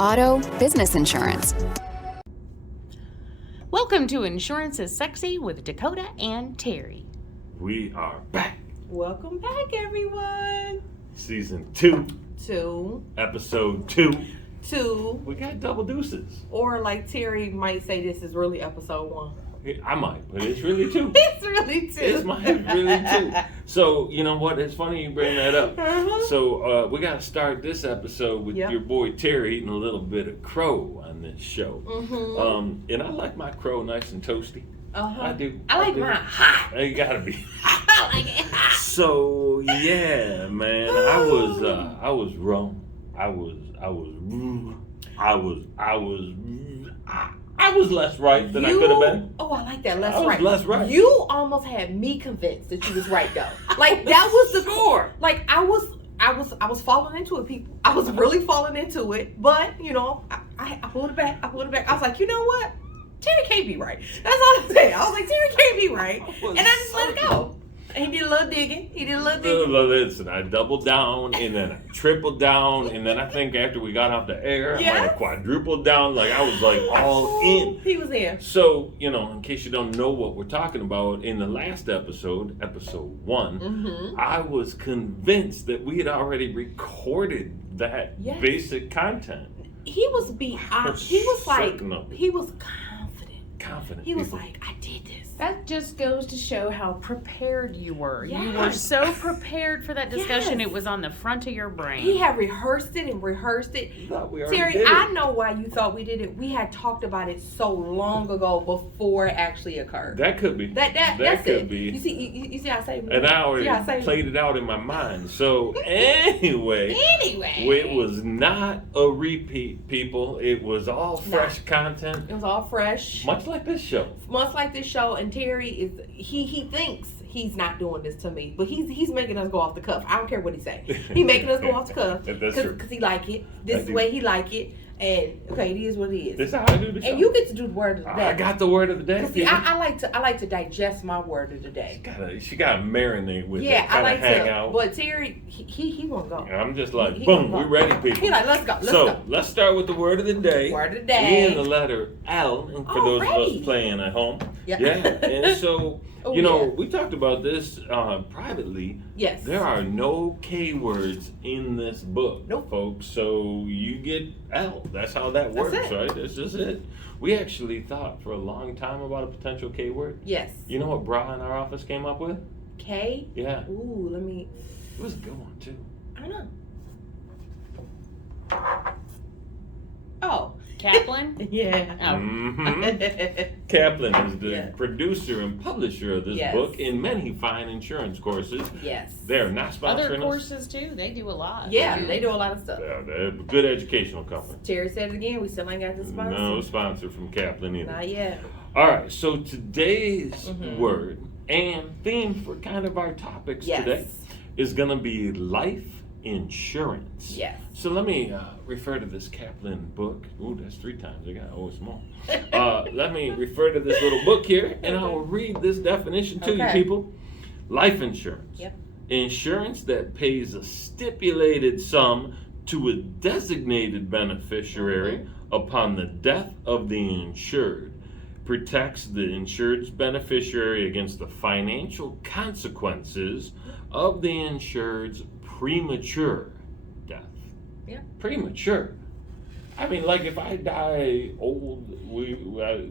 auto, business insurance. Welcome to Insurance is Sexy with Dakota and Terry. We are back. Welcome back, everyone. Season 2. 2. Episode 2. 2. We got double deuces. Or like Terry might say, this is really episode 1. I might, but it's really 2. It's really 2. It's really 2. So, you know what? It's funny you bring that up. Uh-huh. So, we got to start this episode with Yep. your boy Terry eating a little bit of crow on this show. Mm-hmm. And I like my crow nice and toasty. Uh-huh. I do. I like do. mine hot. You gotta be. I like it hot. So yeah, man, I was wrong. I was less right than I could have been. Oh, I like that. Less I was right. less right. You almost had me convinced that you was right though. Like that was the Sure. Like I was falling into it, people. I was really falling into it, but you know, I pulled it back. I was like, you know what? Terry can't be right. That's all I'm saying. I was like, Terry can't be right, and I just let it go. And he did a little digging. Listen, I doubled down and then I tripled down and then I think after we got off the air, I might have quadrupled down. Like I was like all in. He was in. So, you know, in case you don't know what we're talking about, in the last episode 1, I was convinced that we had already recorded that basic content. He was beyond. He was like, he was confident. He was like, I did this. That just goes to show how prepared you were. Yes. You were so prepared for that discussion. Yes. It was on the front of your brain. He had rehearsed it. Terry, I know why you thought we did it. We had talked about it so long ago before it actually occurred. That could be. That could be. You see how I say it? And I already played it out in my mind. So anyway, it was not a repeat, people. It was all fresh content. It was all fresh. Much like this show. And Terry is he thinks he's not doing this to me, but he's making us go off the cuff. I don't care what he say. He's making us go off the cuff because he like it. This is the way he like it. And okay, it is what it is. This is how I do the show. And you get to do the word of the day. I got the word of the day. See, I like to digest my word of the day. She gotta marinate with it. I like hang to. out. But Terry, he won't go. I'm just like, boom, we ready, people. He like, let's go. Let's start with the word of the day. Word of the day. We in the letter L, and for those of us playing at home. Yeah. And so, we talked about this privately. Yes. There are no K words in this book, folks. So you get L. That's how that works, right? That's just it. We actually thought for a long time about a potential K word. Yes. You know what Bra in our office came up with? K? Yeah. Ooh, let me. It was a good one, too. I know. Oh. Kaplan? Yeah. Oh. Kaplan is the producer and publisher of this book in many fine insurance courses. Yes. They're not sponsoring Other courses too. They do a lot. Yeah, they do a lot of stuff. They're a good educational company. Terry said it again. We still ain't got the sponsor. No sponsor from Kaplan either. Not yet. All right. So today's word and theme for kind of our topics today is going to be life insurance. Yes. So let me refer to this Kaplan book. Ooh, that's 3 times. I got small. Let me refer to this little book here, and I will read this definition to you, people. Life insurance. Yep. Insurance that pays a stipulated sum to a designated beneficiary upon the death of the insured. Protects the insured's beneficiary against the financial consequences of the insured's premature death. Yeah. Premature. I mean, like if I die old,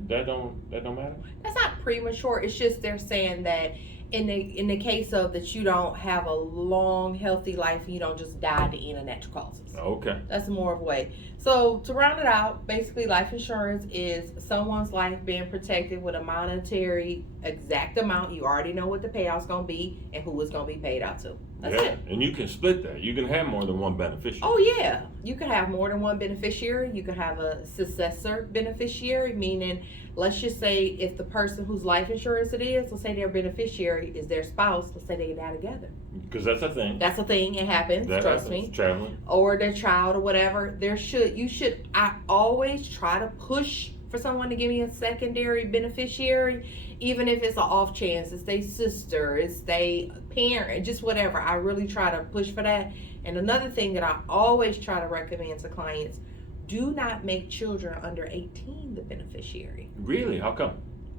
that don't matter. That's not premature. It's just they're saying that in the case of that you don't have a long, healthy life and you don't just die at the end of natural causes. Okay. That's more of a way. So to round it out, basically life insurance is someone's life being protected with a monetary exact amount. You already know what the payout's going to be and who it's going to be paid out to. That's it. And you can split that. You can have more than one beneficiary. Oh, yeah. You can have more than one beneficiary. You can have a successor beneficiary, meaning, let's just say if the person whose life insurance it is, let's say their beneficiary is their spouse, let's say they die together. Because that's a thing. That's a thing. It happens. Trust me. Traveling. Or their child or whatever. I always try to push for someone to give me a secondary beneficiary, even if it's an off chance, it's their sister, it's their parent, just whatever. I really try to push for that. And another thing that I always try to recommend to clients, do not make children under 18 the beneficiary Really? How come?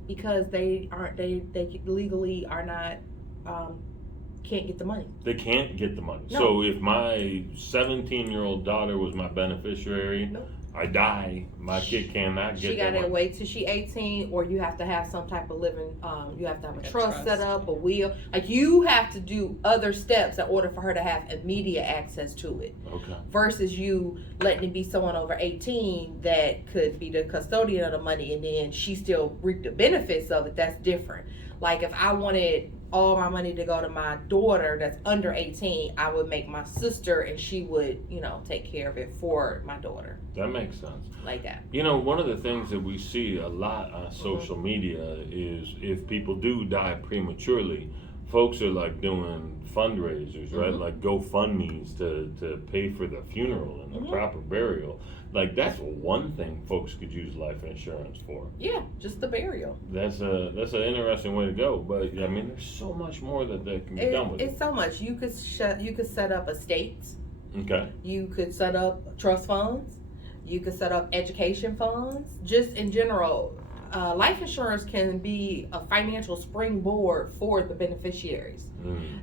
because they legally are not can't get the money. They can't get the money. No. So if my 17-year-old daughter was my beneficiary, Nope. I die, my kid cannot get She that got to money. wait till she 18, or you have to have some type of living. You have to have a trust set up, a will. Like you have to do other steps in order for her to have immediate access to it. Okay. Versus you letting it be someone over 18 that could be the custodian of the money, and then she still reap the benefits of it. That's different. Like if I wanted all my money to go to my daughter that's under 18, I would make my sister, and she would, take care of it for my daughter. That makes sense. Like that. One of the things that we see a lot on social media is if people do die prematurely, folks are like doing fundraisers, right? Like GoFundMe's to pay for the funeral and the proper burial. Like that's one thing folks could use life insurance for. Yeah, just the burial. That's an interesting way to go, but I mean, there's so much more that can be done with it. It's so much. You could set up estates. Okay. You could set up trust funds. You could set up education funds. Just in general, life insurance can be a financial springboard for the beneficiaries,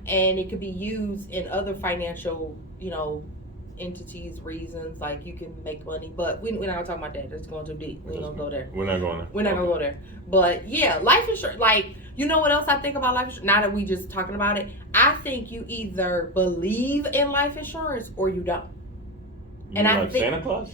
and it could be used in other financial, entities, reasons. Like you can make money, but we're not gonna talk about that. That's going too deep. We don't go there. We're not going there. We're not gonna go there. But yeah, life insurance. Like, you know what else I think about life insurance? Now that we just talking about it, I think you either believe in life insurance or you don't. You And mean I like think- Santa Claus?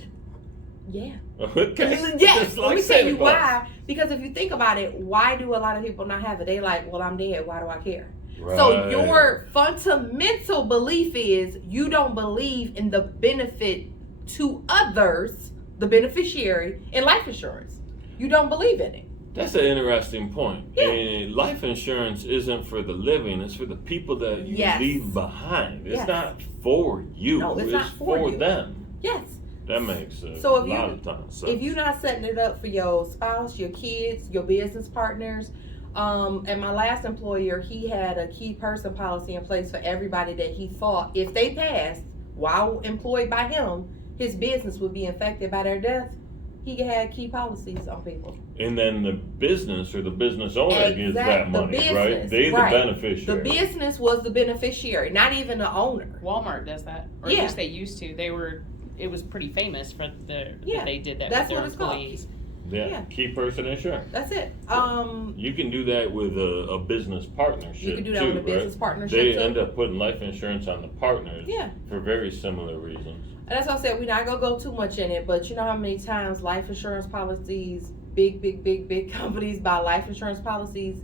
Yeah. Okay. Yes. Just Let like me tell Santa you Claus. why. Because if you think about it, why do a lot of people not have it? They like, well, I'm dead. Why do I care? Right. So your fundamental belief is you don't believe in the benefit to others, the beneficiary, in life insurance. You don't believe in it. That's an interesting point. Yeah. And life insurance isn't for the living, it's for the people that you Yes. leave behind. It's Yes. not for you, No, it's not for you. them. Yes. That makes a So if lot you- of sense. If you're not setting it up for your spouse, your kids, your business partners, at my last employer, he had a key person policy in place for everybody that he thought if they passed while employed by him, his business would be affected by their death. He had key policies on people. And then the business or the business owner gets that The money, business, right? They right. the beneficiary. The business was the beneficiary, not even the owner. Walmart does that, or Yeah. at least they used to. It was pretty famous for that they did that that's with their what it's called. employees. Yeah, key person insurance. That's it. You can do that with a business partnership. You can do that too, with a right? business partnership They too. end up putting life insurance on the partners Yeah. for very similar reasons. And that's why I said we're not gonna go too much in it, but you know how many times life insurance policies, big companies buy life insurance policies.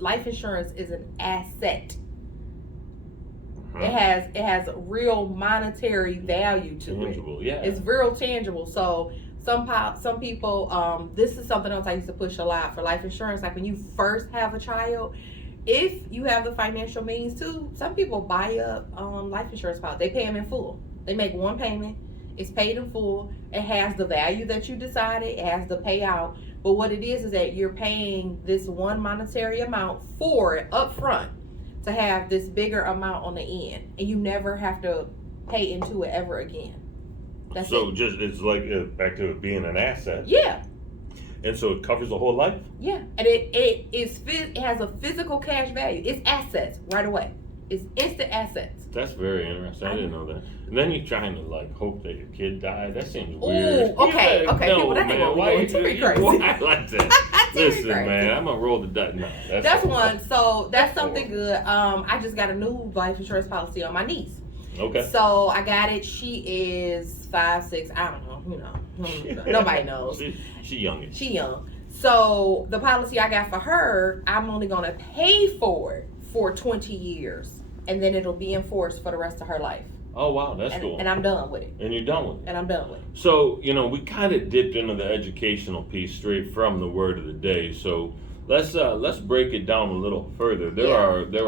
Life insurance is an asset. Uh-huh. It has a real monetary value to Tangible, yeah. It's real tangible. So some people, this is something else I used to push a lot for life insurance. Like when you first have a child, if you have the financial means to, some people buy up life insurance policy. They pay them in full. They make one payment. It's paid in full. It has the value that you decided. It has the payout. But what it is that you're paying this one monetary amount for it up front to have this bigger amount on the end, and you never have to pay into it ever again. That's so it. just it's like back to it being an asset. Yeah, And so it covers the whole life. yeah, and it has a physical cash value. It's assets right away. It's instant assets. That's very interesting. I didn't know that. And then you're trying to like hope that your kid died. That seems weird. Ooh, okay, Yeah, okay. No, People, that ain't man, what we why doing. you Terry doing crazy. why like that? Terry Listen, crazy. man, I'm gonna roll the dice. No, That's one. So that's something good. I just got a new life insurance policy on my niece. Okay. So I got it. She is 5'6". I don't know. Nobody knows. She youngish. She young. So the policy I got for her, I'm only gonna pay for it for 20 years, and then it'll be enforced for the rest of her life. Oh wow, that's cool. And I'm done with it. And you're done with it. And I'm done with it. So, we kind of dipped into the educational piece straight from the word of the day. So let's break it down a little further. There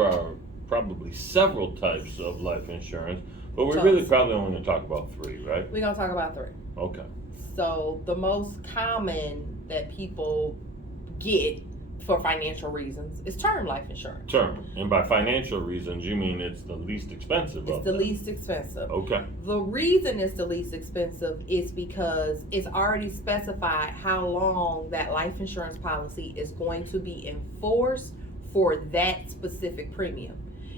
are probably several types of life insurance, but we're really probably only going to talk about 3, right? We're gonna talk about 3. Okay. So the most common that people get for financial reasons is term life insurance. Term. And by financial reasons, you mean it's the least expensive It's of the them. least expensive. Okay. The reason it's the least expensive is because it's already specified how long that life insurance policy is going to be enforced for that specific premium.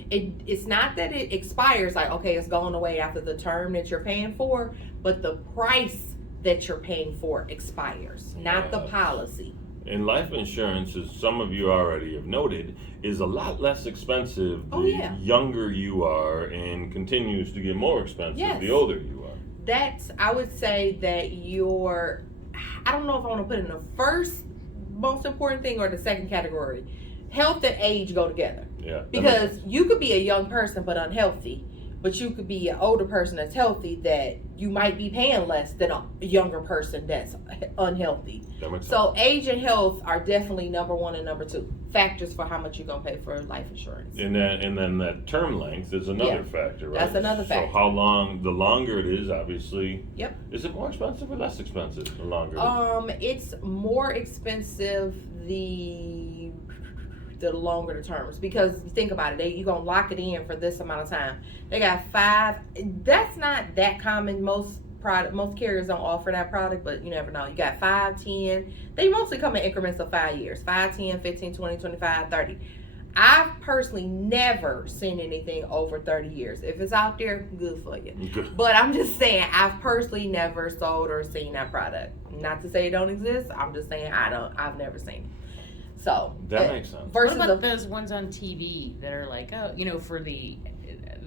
It's not that it expires, like, okay, it's going away after the term that you're paying for, but the price that you're paying for expires, not the policy. And life insurance, as some of you already have noted, is a lot less expensive the younger you are, and continues to get more expensive the older you are. I would say that I don't know if I want to put it in the first most important thing or the second category. Health and age go together. Yeah. Because you could be a young person but unhealthy, but you could be an older person that's healthy that you might be paying less than a younger person that's unhealthy. That makes sense. So age and health are definitely number one and number two factors for how much you're gonna pay for life insurance. And then that term length is another factor, right? That's another factor. So how long, the longer it is, obviously. Yep. Is it more expensive or less expensive the longer? It's more expensive the longer the terms, because think about it, you're gonna lock it in for this amount of time. They got 5. That's not that common. Most carriers don't offer that product, but you never know. You got 5, 10. They mostly come in increments of 5 years: 5, 10, 15, 20, 25, 30. I've personally never seen anything over 30 years. If it's out there, good for you. But I'm just saying, I've personally never sold or seen that product. Not to say it don't exist. I'm just saying I've never seen it. So that makes sense. What about those ones on TV that are like,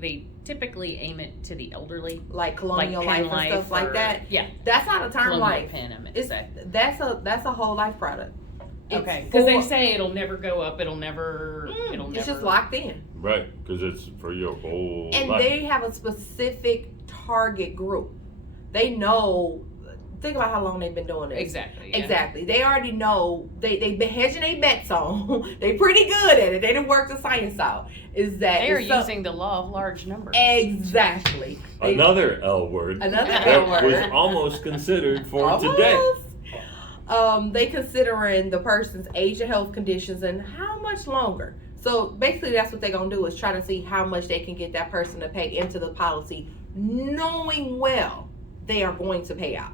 they typically aim it to the elderly, like Colonial Life and stuff like that. Yeah, that's not a term life. That's a whole life product. Okay, because they say it'll never go up. It'll never. It's just locked in. Right, because it's for your whole life. And they have a specific target group. They know. Think about how long they've been doing this. Exactly. Yeah. Exactly. They already know. They've been hedging their bets on. They pretty good at it. They done worked the science out. They're using the law of large numbers. Exactly. Another L word. Another L word. Was almost considered for today. They considering the person's age and health conditions and how much longer. So basically that's what they're going to do, is try to see how much they can get that person to pay into the policy, knowing well they are going to pay out.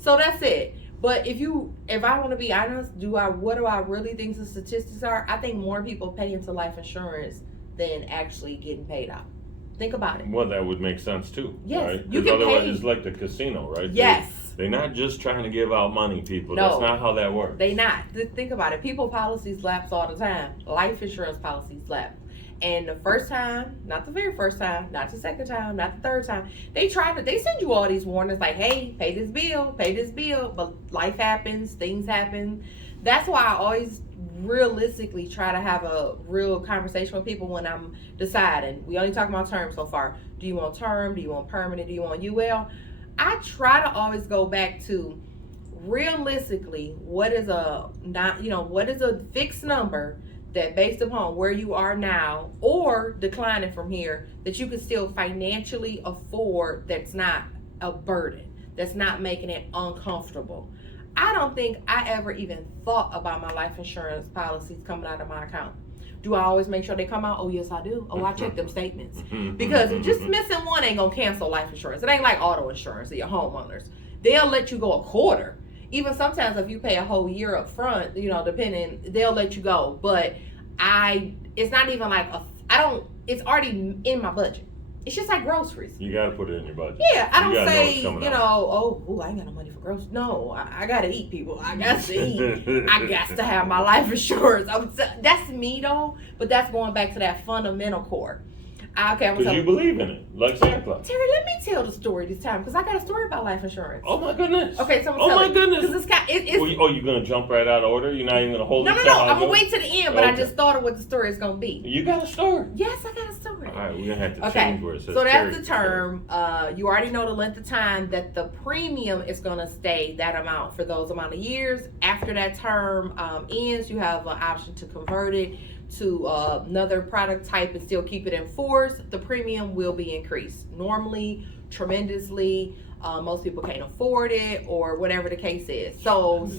So that's it. But if I want to be honest, what do I really think the statistics are? I think more people pay into life insurance than actually getting paid out. Think about it. Well, that would make sense too. Yes, right? you can otherwise pay. It's like the casino, right? Yes. They're not just trying to give out money, people. No. That's not how that works. They not. Think about it. People policies lapse all the time. Life insurance policies lapse. And the first time, not the very first time, not the second time, not the third time, they send you all these warnings like, hey, pay this bill, but life happens, things happen. That's why I always realistically try to have a real conversation with people when I'm deciding. We only talking about terms so far. Do you want term? Do you want permanent? Do you want UL? I try to always go back to realistically what is a fixed number that, based upon where you are now or declining from here, that you can still financially afford, that's not a burden, that's not making it uncomfortable. I don't think I ever even thought about my life insurance policies coming out of my account. Do I always make sure they come out? Oh, yes, I do. Oh, I check them statements. Because just missing one ain't going to cancel life insurance. It ain't like auto insurance or your homeowners. They'll let you go a quarter. Even sometimes if you pay a whole year up front, depending, they'll let you go. But it's not even like it's already in my budget. It's just like groceries. You got to put it in your budget. Yeah, I don't say, I ain't got no money for groceries. No, I got to eat, people. I got to eat. I got to have my life insurance. That's me, though, but that's going back to that fundamental core. Because you believe in it, like Santa Claus. Terry, let me tell the story this time, because I got a story about life insurance. Oh my goodness. Okay, so goodness. It's you're going to jump right out of order? You're not even going to hold it? No. I'm going to wait to the end, but I just thought of what the story is going to be. You got a story? Yes, I got a story. All right, we're going to have to change where it says so Terry. that's the term. You already know the length of time that the premium is going to stay that amount for those amount of years. After that term ends, you have an option to convert it to another product type and still keep it in force. The premium will be increased, normally tremendously. Most people can't afford it or whatever the case is. So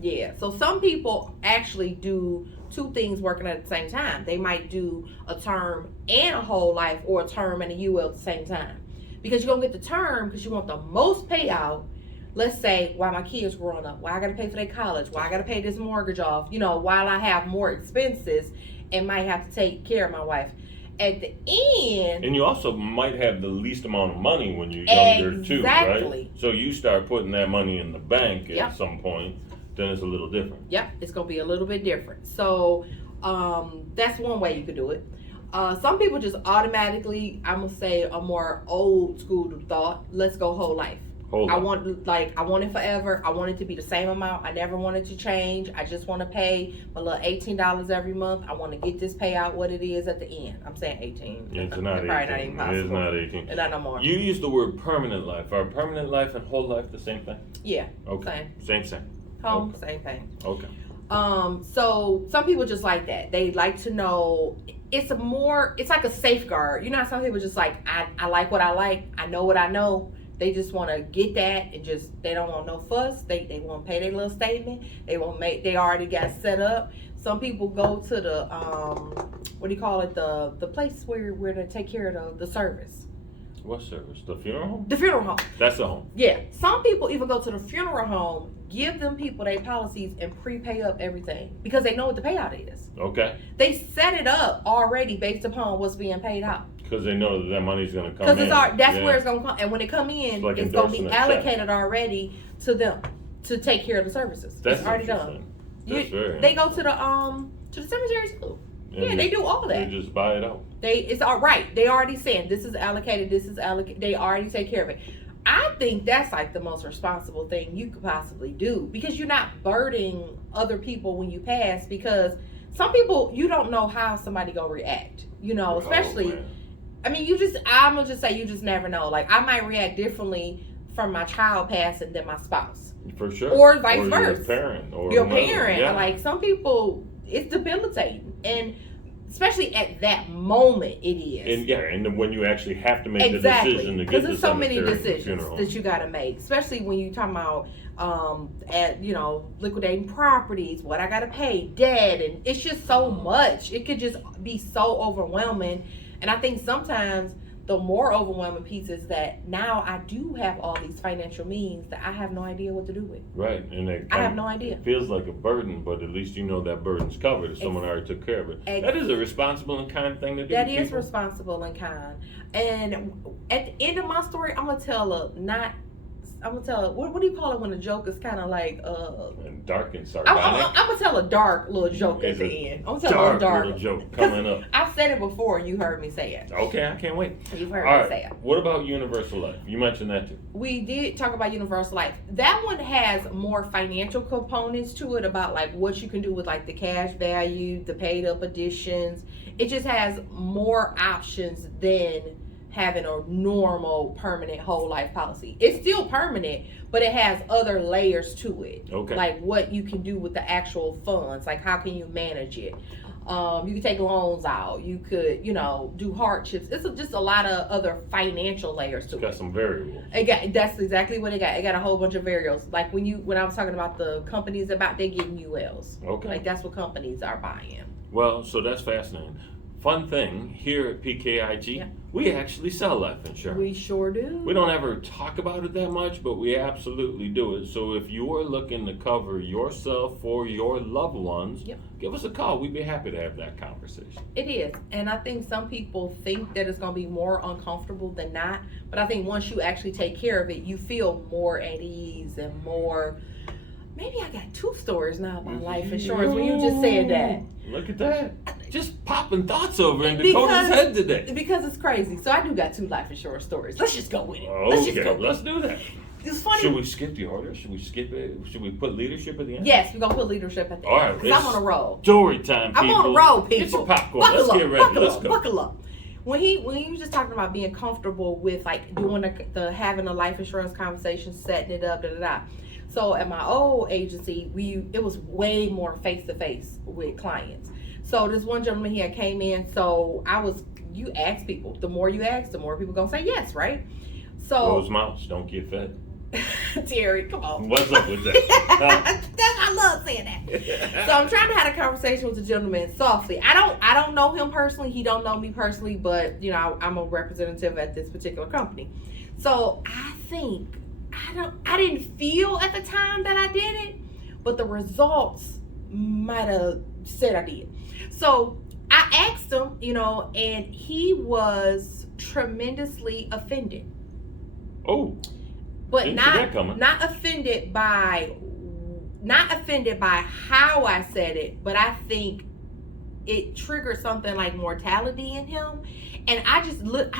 Yeah. So some people actually do two things working at the same time. They might do a term and a whole life, or a term and a UL at the same time. Because you're going to get the term because you want the most payout. Let's say while my kids growing up, while I got to pay for their college, while I got to pay this mortgage off, while I have more expenses and might have to take care of my wife. At the end, and you also might have the least amount of money when you're younger too, right? Exactly. So you start putting that money in the bank Yep. at some point, then it's a little different. Yep, it's gonna be a little bit different. So that's one way you could do it. Some people just automatically, I'm gonna say, a more old school thought. Let's go whole life. I want it forever. I want it to be the same amount. I never want it to change. I just want to pay my little $18 every month. I want to get this payout what it is at the end. I'm saying 18. It's not 18. Probably not even possible. It's not 18. It's not no more. You use the word permanent life. Are permanent life and whole life the same thing? Yeah. Okay. Same. Home, Okay. same thing. Okay. So some people just like that. They like to know. It's like a safeguard. You know how some people just like, I like what I like. I know what I know. They just want to get that and they don't want no fuss. They want to pay their little statement. They already got set up. Some people go to the, what do you call it? The place where they take care of the service. What service? The funeral home? The funeral home. That's the home. Yeah. Some people even go to the funeral home, give them people their policies and prepay up everything because they know what the payout is. Okay. They set it up already based upon what's being paid out. Because they know that money's going to come in. Because that's where it's going to come. And when it come in, it's going to be allocated already to them to take care of the services. That's it's already done. They go to the cemetery too. Yeah, they do all that. They just buy it out. It's all right. They already saying this is allocated, this is allocated. They already take care of it. I think that's like the most responsible thing you could possibly do because you're not burdening other people when you pass because some people, you don't know how somebody gonna react, especially, I'm gonna just say you just never know. Like I might react differently from my child passing than my spouse. For sure. Or vice versa. Your parent. Or your whomever. parent. Yeah. Like some people, it's debilitating. And especially at that moment it is. And then when you actually have to make exactly. the decision to get because the there's so many cemetery decisions funeral. that you got to make, especially when you talking about liquidating properties, what I got to pay, debt, and it's just so much. It could just be so overwhelming. And I think sometimes the more overwhelming piece is that now I do have all these financial means that I have no idea what to do with. Right. And I have no idea. It feels like a burden, but at least you know that burden's covered if someone already took care of it. That is a responsible and kind thing to do. That is responsible and kind. And at the end of my story, I'm gonna tell what do you call it when a joke is kind of like and dark and sardonic. I'm gonna tell a dark little joke at the end. I'm gonna tell a dark little joke coming up. I've said it before and you heard me say it. Okay, I can't wait. You've heard me say it. What about universal life? You mentioned that too. We did talk about universal life. That one has more financial components to it about like what you can do with like the cash value, the paid up additions. It just has more options than having a normal permanent whole life policy. It's still permanent, but it has other layers to it. Okay. Like what you can do with the actual funds, like how can you manage it? You can take loans out. You could, do hardships. It's just a lot of other financial layers to it. Got some variables. That's exactly what it got. It got a whole bunch of variables. Like when I was talking about the companies they getting ULs. Okay. Like that's what companies are buying. Well, so that's fascinating. Fun thing, here at PKIG, we actually sell life insurance. We sure do. We don't ever talk about it that much, but we absolutely do it. So if you are looking to cover yourself or your loved ones, give us a call. We'd be happy to have that conversation. It is. And I think some people think that it's going to be more uncomfortable than not. But I think once you actually take care of it, you feel more at ease and more... Maybe I got two stories now about life insurance when you just said that. Look at that. Just popping thoughts over in Dakota's head today. Because it's crazy. So I do got two life insurance stories. Let's just go with it. Okay, let's do that. It's funny. Should we skip the order? Should we skip it? Should we put leadership at the end? Yes, we're going to put leadership at the end. All right. Because I'm on a roll. Story time, people. I'm on a roll, people. Get your popcorn. Let's get ready. Let's go. Buckle up. When he was just talking about being comfortable with like doing the having a life insurance conversation, setting it up, So at my old agency, it was way more face to face with clients. So this one gentleman here came in. So you ask people. The more you ask, the more people gonna say yes, right? So closed mouths don't get fed. Terry, come on. What's up with that? I love saying that. So I'm trying to have a conversation with the gentleman softly. I don't know him personally. He don't know me personally, but you know, I'm a representative at this particular company. So I think I didn't feel at the time that I did it, but the results might have said I did. So I asked him, you know, and he was tremendously offended. Oh. But not offended by how I said it, but I think it triggered something like mortality in him, and I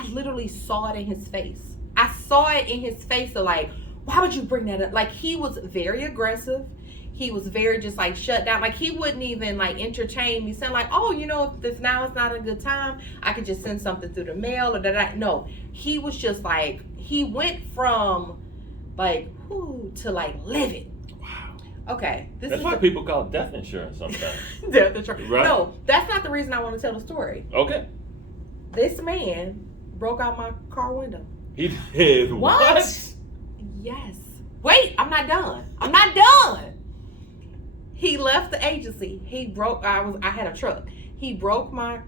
literally saw it in his face. I saw it in his face of like, why would you bring that up? Like, he was very aggressive. He was very just like shut down. Like, he wouldn't even like entertain me saying like, oh, you know, if now is not a good time, I could just send something through the mail or that. No, he was just like, he went from like, whoo, to like livid. Wow. Okay. That's why people call it death insurance sometimes. Death insurance. Right? No, that's not the reason I want to tell the story. Okay. This man broke out my car window. He did what? Yes. Wait, I'm not done. He left the agency. I had a truck. He broke my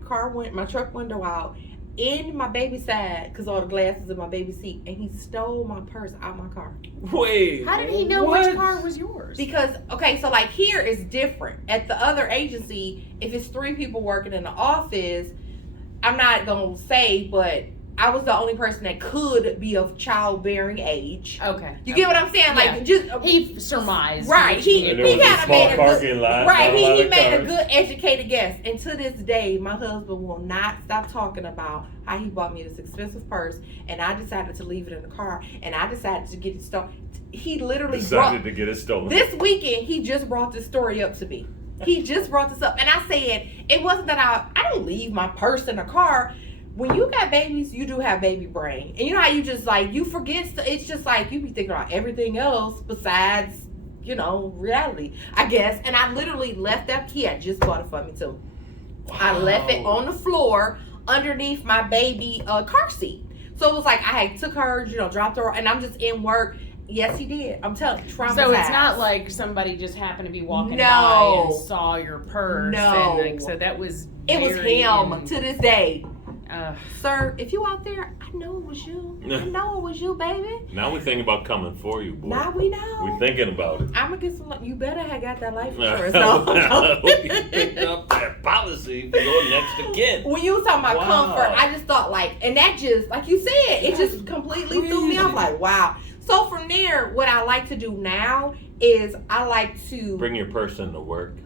truck window out in my baby side because all the glasses in my baby seat, and he stole my purse out my car. Wait. How did he know which car was yours? Because, okay, so like here is different. At the other agency, if it's 3 people working in the office, I'm not going to say, but I was the only person that could be of childbearing age. Okay. You get what I'm saying? Yeah. Like, just he surmised. right. He kind of made a good right. He made a good educated guess. And to this day, my husband will not stop talking about how he bought me this expensive purse, and I decided to leave it in the car, and I decided to get it stolen. He literally decided to get it stolen. This weekend, he just brought this story up to me. He just brought this up, and I said it wasn't that I don't leave my purse in the car. When you got babies, you do have baby brain. And you know how you just like, you forget, it's just like you be thinking about everything else besides, you know, reality, I guess. And I literally left that, he had just bought it for me too. Wow. I left it on the floor underneath my baby car seat. So it was like, I had took her, you know, dropped her, and I'm just in work. Yes, he did. I'm telling you, traumatized. So it's not like somebody just happened to be walking by and saw your purse. No. And like, so that was it was him to this day. Sir, if you out there, I know it was you. I know it was you, baby. Now we thinking about coming for you, boy. Now we know. We thinking about it. I'm gonna get some. You better have got that life insurance. I hope you picked up that policy for your next of kin. When you was talking about comfort, I just thought like, and that just like you said, it just completely threw me off. Like, wow. So from there, what I like to do now is I like to bring your person to work.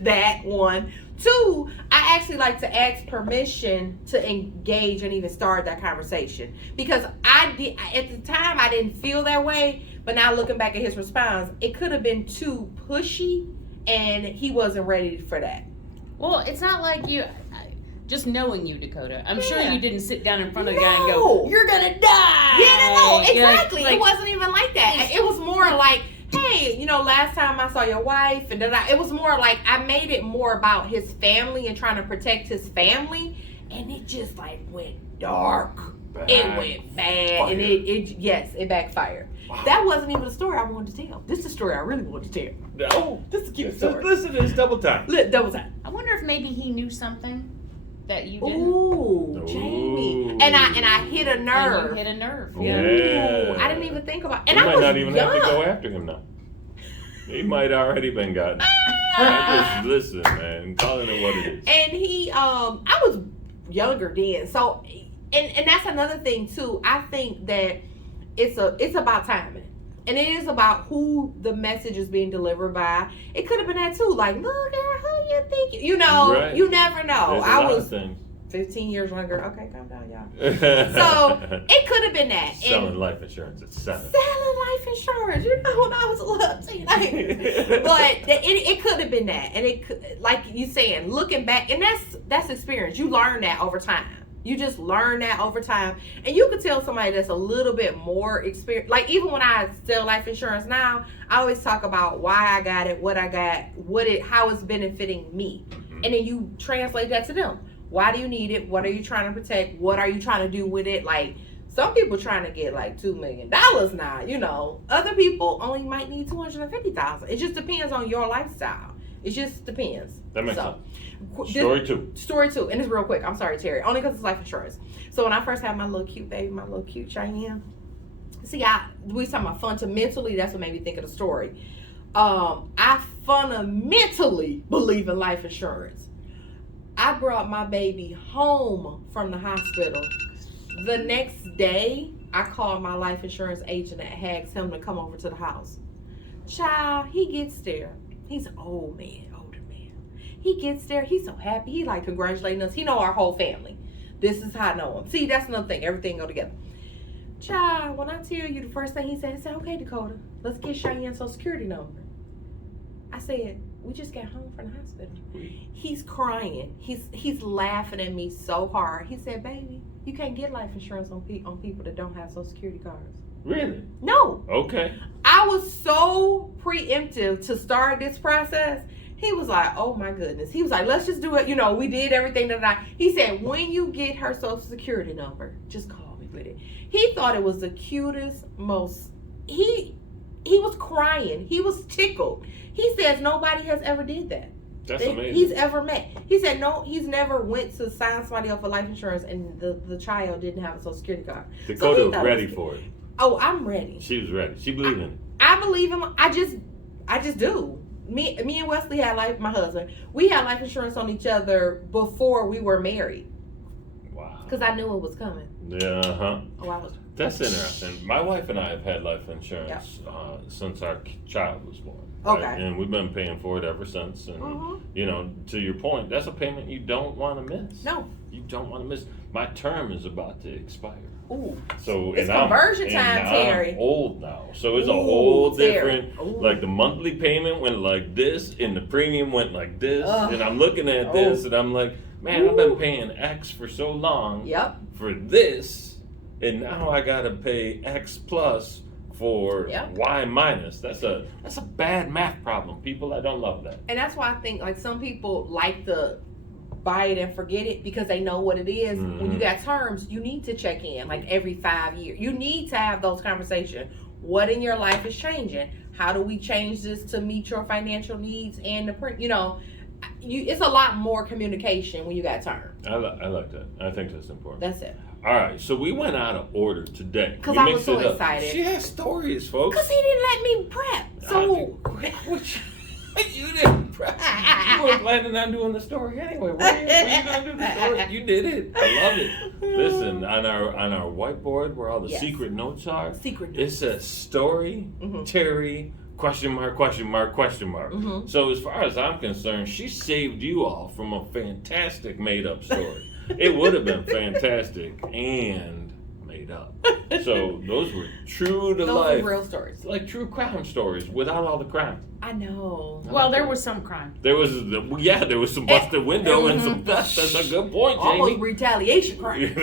That one. 2, I actually like to ask permission to engage and even start that conversation, because at the time I didn't feel that way, but now looking back at his response, it could have been too pushy, and he wasn't ready for that. Well, it's not like you. Just knowing you, Dakota, I'm sure you didn't sit down in front of the guy and go, "You're gonna die." Yeah, no, exactly. Like, it wasn't even like that. It was more like, hey, you know, last time I saw your wife, and then it was more like I made it more about his family and trying to protect his family, and it just like went dark. It went bad, and it backfired. Wow. That wasn't even the story I wanted to tell. This is the story I really wanted to tell. Oh, this is a cute story. Listen to this double time. Double time. I wonder if maybe he knew something that you didn't. Ooh, Jamie. And I hit a nerve. And you hit a nerve. Yeah. Ooh, I didn't even think about it. And you I might was not even young. have to go after him now. He might already been gotten. Just listen, man. Calling it what it is. And he, I was younger then. So, and that's another thing too. I think that it's about timing. And it is about who the message is being delivered by. It could have been that too. Like, look, girl, who you think? You know, right. You never know. There's I a lot was of things. 15 years younger. Okay, calm down, y'all. So it could have been that. Selling life insurance at 7. Selling life insurance. You know, when I was a little teenager. But it could have been that. And it could, like you saying, looking back, and that's experience. You learn that over time. You just learn that over time. And you could tell somebody that's a little bit more experienced. Like, even when I sell life insurance now, I always talk about why I got it, what I got, how it's benefiting me. Mm-hmm. And then you translate that to them. Why do you need it? What are you trying to protect? What are you trying to do with it? Like, Some people trying to get like $2 million now, you know. Other people only might need $250,000. It just depends on your lifestyle. It just depends. That makes So, sense. Story two. And it's real quick. I'm sorry, Terry. Only because it's life insurance. So when I first had my little cute baby, my little cute Cheyenne. See, we was talking about fundamentally. That's what made me think of the story. I fundamentally believe in life insurance. I brought my baby home from the hospital. The next day, I called my life insurance agent and asked him to come over to the house. Child, he gets there. He's an older man. He gets there. He's so happy. He like congratulating us. He know our whole family. This is how I know him. See, that's another thing. Everything go together. Child, when I tell you the first thing he said, okay, Dakota, let's get Cheyenne's social security number. I said, we just got home from the hospital. He's crying. He's laughing at me so hard. He said, baby, you can't get life insurance on people that don't have social security cards. Really? No. Okay. I was so preemptive to start this process. He was like, oh my goodness. He was like, let's just do it. You know, we did everything he said, when you get her social security number, just call me with it. He thought it was the cutest, he was crying. He was tickled. He says nobody has ever did that. That's amazing. He's ever met. He said no, he's never went to sign somebody up for life insurance and the child didn't have a social security card. Dakota was ready for it. Oh, I'm ready. She was ready. She believed in it. I believe him. I just do. Me and Wesley had my husband. We had life insurance on each other before we were married. Wow. Because I knew it was coming. Yeah, Oh, I was. That's interesting. My wife and I have had life insurance since our child was born. Okay. Right? And we've been paying for it ever since. And, you know, to your point, that's a payment you don't want to miss. No. You don't want to miss. My term is about to expire. Ooh. So It's conversion time, Terry. I'm old now. So it's a whole Terry. different, like the monthly payment went like this and the premium went like this. Ugh. And I'm looking at this and I'm like, man, I've been paying X for so long for this. And now I got to pay X plus for Y minus. That's a bad math problem, people. I don't love that. And that's why I think like some people like to buy it and forget it because they know what it is. Mm-hmm. When you got terms, you need to check in like every 5 years. You need to have those conversations. What in your life is changing? How do we change this to meet your financial needs and it's a lot more communication when you got terms. I like that. I think that's important. That's it. All right, so we went out of order today. Because I was so excited. She has stories, folks. Because he didn't let me prep. So you didn't prep. You were planning on doing the story anyway. Were you going to do the story? You did it. I love it. Listen, on our whiteboard where all the secret notes are, it says story, Terry, question mark, question mark, question mark. Mm-hmm. So as far as I'm concerned, she saved you all from a fantastic made-up story. It would have been fantastic and made up. So those were true to life. Those were real stories. Like true crime stories without all the crime. I know. Well, there was some crime. There was some busted window and some theft. That's a good point, Jamie. Almost retaliation crime.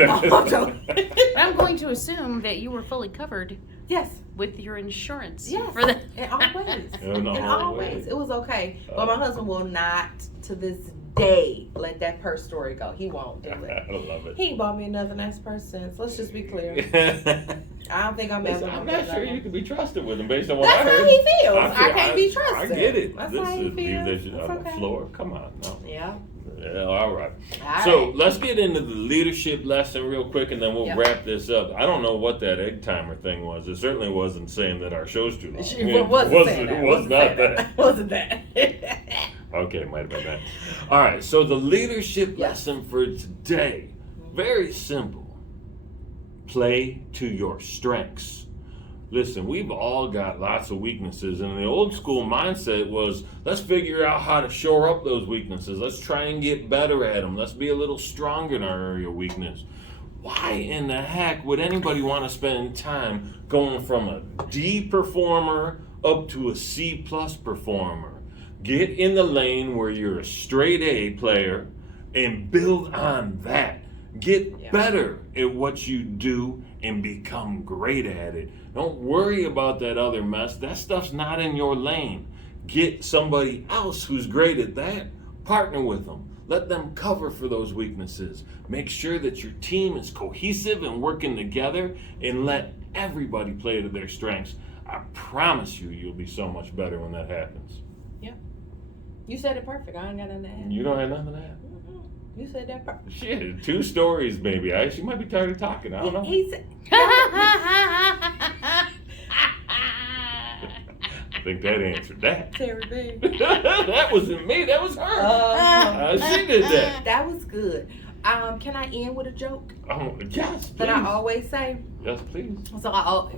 I'm going to assume that you were fully covered. Yes. With your insurance. Yes. For the Always. It was okay. But my husband will not, to this day, let that purse story go. He won't do it. I love it. He ain't bought me another nice purse since. Let's just be clear. I don't think I'm not sure you can be trusted with him based on what I heard. That's how he feels. I can't be trusted. I get it. That's this how he is feels. on the floor. Come on. No. Yeah. Yeah, all right. So let's get into the leadership lesson real quick, and then we'll wrap this up. I don't know what that egg timer thing was. It certainly wasn't saying that our show's too long. It wasn't that. Okay, it might have been that. All right, so the leadership lesson for today, very simple. Play to your strengths. Listen, we've all got lots of weaknesses, and the old school mindset was, let's figure out how to shore up those weaknesses. Let's try and get better at them. Let's be a little stronger in our area of weakness. Why in the heck would anybody want to spend time going from a D performer up to a C plus performer? Get in the lane where you're a straight A player and build on that. Get better at what you do and become great at it. Don't worry about that other mess. That stuff's not in your lane. Get somebody else who's great at that. Partner with them. let them cover for those weaknesses. Make sure that your team is cohesive and working together, and let everybody play to their strengths. I promise you, you'll be so much better when that happens. Yeah. You said it perfect. I ain't got nothing to add. You don't have nothing to add? You said that perfect. Shit, 2 stories, baby. She might be tired of talking. I don't know. He said, I think that answered that. Terry B. That wasn't me. That was her. She did that. That was good. Can I end with a joke? Oh, yes, please. That I always say. Yes, please. So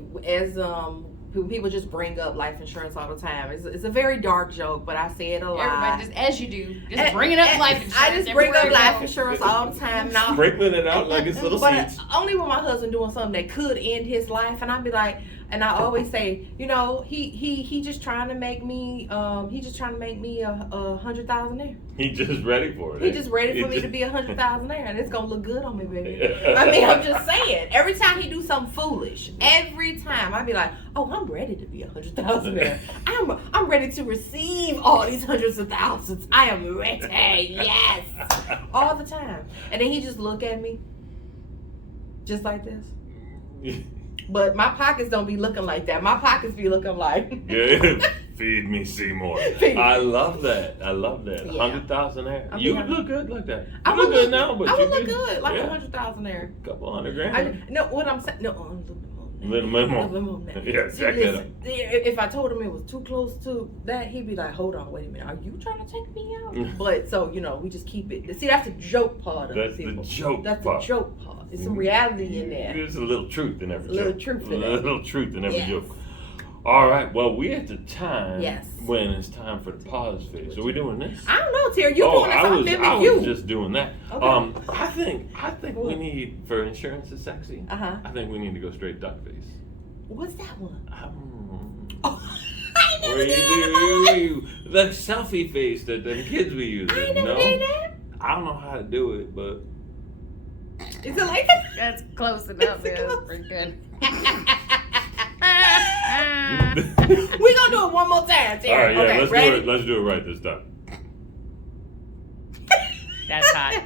people just bring up life insurance all the time. It's a very dark joke, but I say it a lot. Everybody, just as you do, just bringing up life insurance. I just bring up everywhere you life go. insurance all the time. Now, Sprinkling it out like it's little but seeds. only when my husband doing something that could end his life, and I'd be like, and I always say, you know, he just trying to make me, he just trying to make me a 100,000-aire. He just ready for it. He just ready for me to be a 100,000-aire, and it's gonna look good on me, baby. I mean, I'm just saying. Every time he do something foolish, every time I be like, oh, I'm ready to be a 100,000-aire. I'm ready to receive all these hundreds of thousands. I am ready, yes, all the time. And then he just look at me, just like this. But my pockets don't be looking like that. My pockets be looking like. Yeah. Feed me, Seymour. I love that. I love that. Yeah. 100,000-aire. I mean, You would look good like that. I You would look good now, but I you would look could- good like yeah. 100,000-aire. Couple $100,000. No, what I'm saying, no, a little Little more. more. than that. Yeah, See, jack that up. listen, if I told him it was too close to that, he'd be like, hold on, wait a minute, are you trying to take me out? But so, you know, we just keep it. See, that's the joke part of That's it. the people. joke That's part. the joke part. It's some reality in there. There's a little truth in every Little joke. truth in a that. little truth in every Yes. joke. All right. Well, we're at the time Yes. when it's time for the pause phase. Are we doing this? I don't know, Terry. You doing this? I I'm was mimicking you. just doing that. Okay. I think we need, for insurance is sexy. Uh-huh. I think we need to go straight duck face. What's that one? Um, I never where did that. you do the selfie face that the kids be using. I never No, did that. I don't know how to do it, but Is it like that? That's close enough. It's Yeah, close. that's pretty good. We're gonna do it one more time, all Terry. right, yeah, Okay, let's ready? do it. Let's do it right this time. That's hot.